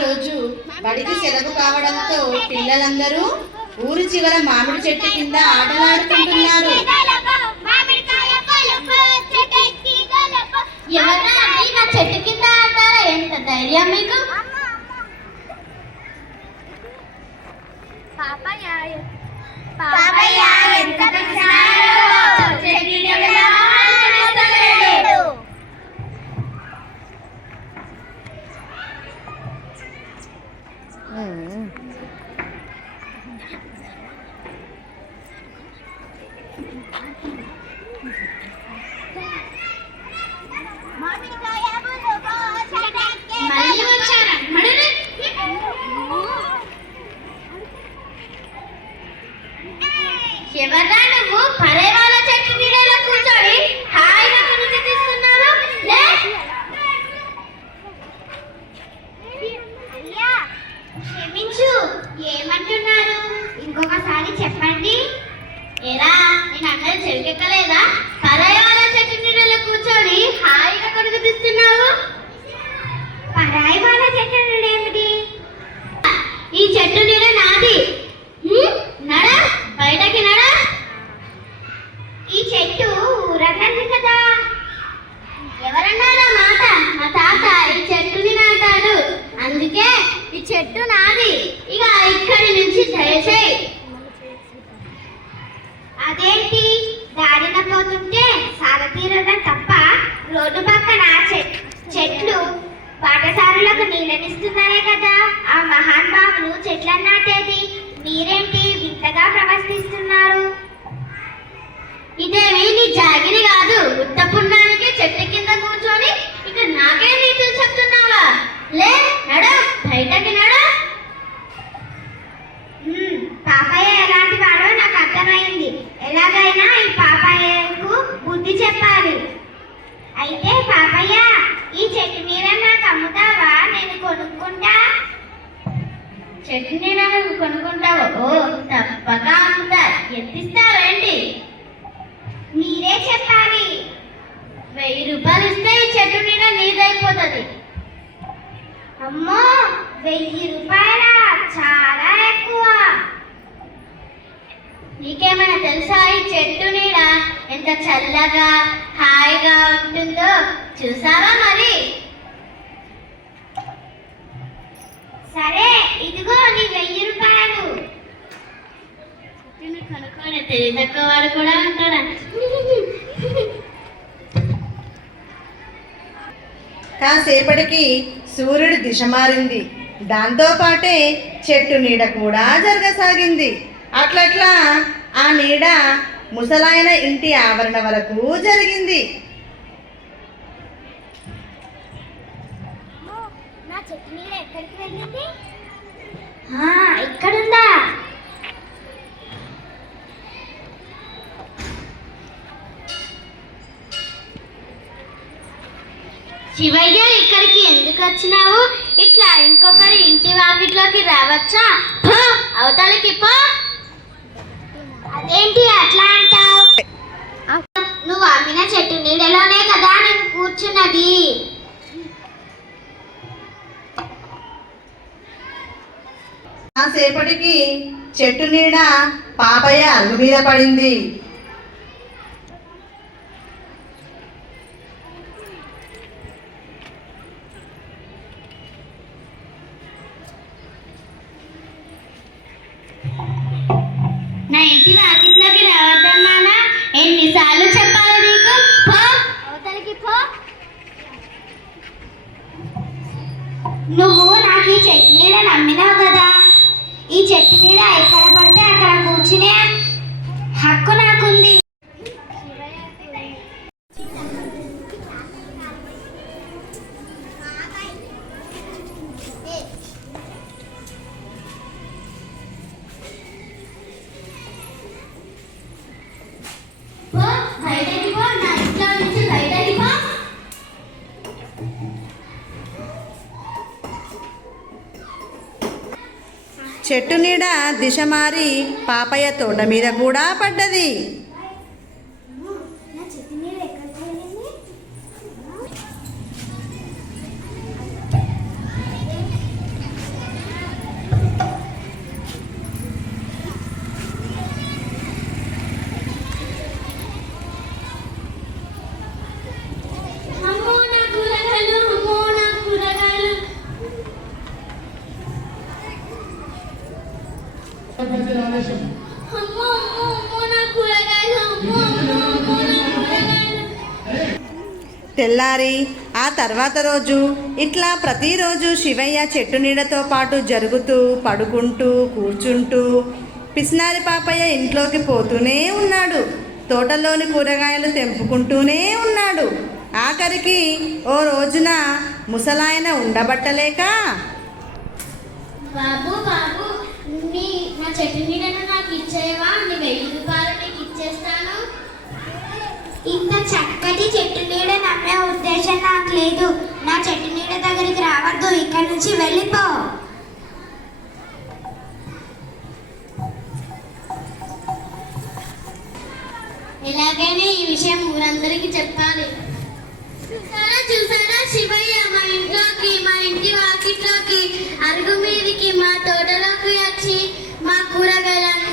రోజు బడికి సెలవు కావడంతో పిల్లలందరూ ఊరి చివర మామిడి చెట్టు కింద ఆటలాడుకుంటున్నారు. ఎవరైనా చెట్టు కింద ఆడతారా ఎంత ధైర్యం మీకు పాపయ్య ఎంత ఎవర్రా నువ్వు? చెట్టు నీడలో కూర్చొని హాయిగా తీస్తున్నావు? క్షమించు. ఏమంటున్నారు? ఇంకొకసారి చెప్పండి. ఎలా? నేను అన్నది చెరికెక్కలేదా పరాయి వాళ్ళ చెట్టు నీడలో కూర్చొని హాయిగా కొడుకు తీస్తున్నావు పరాయి వాళ్ళ చెట్టు నీడ ఏమిటి? ఈ చెట్టు నీడ నాది. హ్మ్? నడ బయటకి నడ. ఈ చెట్టు ఊరన్నది కదా. ఎవరన్నారా మాట? మా తాత ఈ చెట్టుని నాటాడు అందుకే ఈ చెట్టు నాది. ఇక ఇక్కడి నుంచి దయచేయి సాగతీరడం తప్ప రోడ్డు పక్కన చెట్లు పాఠశాలలకు నీళ్ళనిస్తున్నారే కదా. ఆ మహానుభావులు చెట్లను నాటేది మీరేంటి వింతగా ప్రవర్తిస్తున్నారు? ఇదేమీ నీ జాగిరి కాదు. ఉత్తపుణానికి చెట్టు కింద కూర్చొని ఇక నాకే నీతులు చెప్తున్నావా? లే నడ బయటకి నడ మ్మ్, పాపయ్య ఎలాంటి వాడో నాకు అర్థమైంది ఎలాగైనా ఈ పాపయ్యకు బుద్ధి చెప్పాలి అయితే పాపయ్య ఈ చెట్టు మీద నాకు అమ్ముతావా నేను కొనుక్కుంటా చెట్టు మీద నువ్వు కొనుక్కుంటావా ఓ తప్పక అమ్ముతా ఎంత ఇస్తావేంటి మీరే చెప్పాలి వెయ్యి రూపాయలు ఇస్తే ఈ చెట్టు మీద నీదైపోతుంది అమ్మో వెయ్యి రూపాయల చాలా ఎక్కువ నీకేమైనా తెలుసా ఈ చెట్టు నీడ? ఎంత చల్లగా హాయిగా ఉంటుందో చూసావా మరి? సరే ఇదిగో నీ వెయ్యి రూపాయలు. చెట్టుని తెలివి తక్కువ వాడు కూడా ఉంటాడా? కాసేపటికి సూర్యుడు దిశ మారింది. దాంతో పాటే చెట్టు నీడ కూడా జరగసాగింది. అట్లట్లా ఆ నీడ ముసలాయన ఇంటి ఆవరణ వరకు జరిగింది. ఇక్కడుందా? శివయ్య ఇక్కడికి ఎందుకు వచ్చినావు? ఇట్లా ఇంకొకరి ఇంటి వాకిట్లోకి రావచ్చా? అవతలికి పో. ఏంటి అట్లా అంటావు? నువ్వు అమ్మిన చెట్టు నీడలోనే కదా నేను కూర్చున్నది. కాసేపటికి చెట్టు నీడ పాపయ్య అల్లు మీద పడింది. ఇంటి వాకిట్లోకి రావద్దన్నానా ఎన్నిసార్లు చెప్పాలి నీకు? పో. అవతలికి పో. నువ్వు నాకు ఈ చెట్టు నీడ నమ్మినావు కదా. ఈ చెట్టు నీడ ఎక్కడ పడితే అక్కడ కూర్చునే హక్కు నాకుంది. చెట్టు నీడ దిశ మారి పాపయ్య తోట మీద కూడా పడ్డది. తెల్లారి ఆ తర్వాత రోజు ఇట్లా ప్రతిరోజు శివయ్య చెట్టు నీడతో పాటు జరుగుతూ పడుకుంటూ కూర్చుంటూ పిసినారి పాపయ్య ఇంట్లోకి పోతూనే ఉన్నాడు. తోటలోని కూరగాయలు తెంపుకుంటూనే ఉన్నాడు. ఆఖరికి ఓ రోజున ముసలాయన ఉండబట్టలేక బాబు బాబు నీ నా చెట్టు నీడను నాకు ఇచ్చేవా నీ వెయ్యి రూపాయలు నీకు ఇచ్చేస్తాను. ఇంత చక్కటి చెట్టు నీడ నమ్మే ఉద్దేశం నాకు లేదు. నా చెట్టు నీడ దగ్గరికి రావద్దు. ఇక్కడి నుంచి వెళ్ళిపో. ఎలాగైనా ఈ విషయం ఊరందరికీ చెప్పాలి. చూసారా శివయ్య మా ఇంట్లోకి మా ఇంటి వాకిట్లోకి అరుగు మీదకి మా తోటలోకి వచ్చి మా కూరగాయలను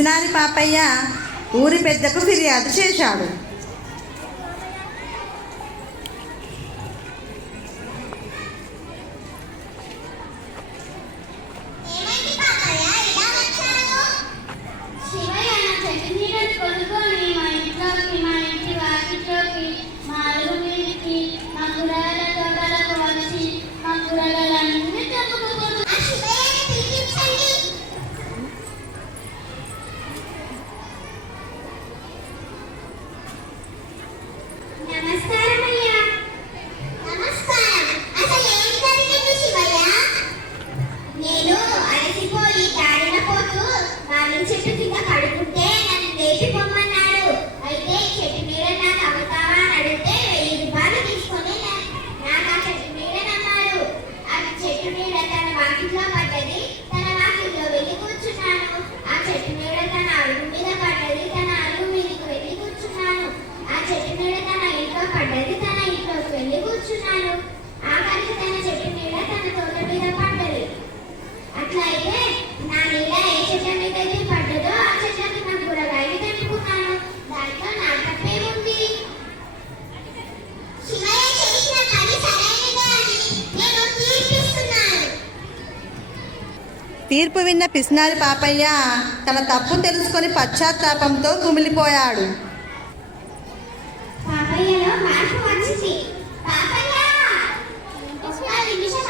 పిసినారి పాపయ్య ఊరి పెద్దకు ఫిర్యాదు చేశాడు. తీర్పు విన్న పిసినారి పాపయ్య తన తప్పు తెలుసుకొని పశ్చాత్తాపంతో కుమిలిపోయాడు. పాపయ్యలో మార్పు వచ్చింది. పాపయ్య! ఒక్క నిమిషం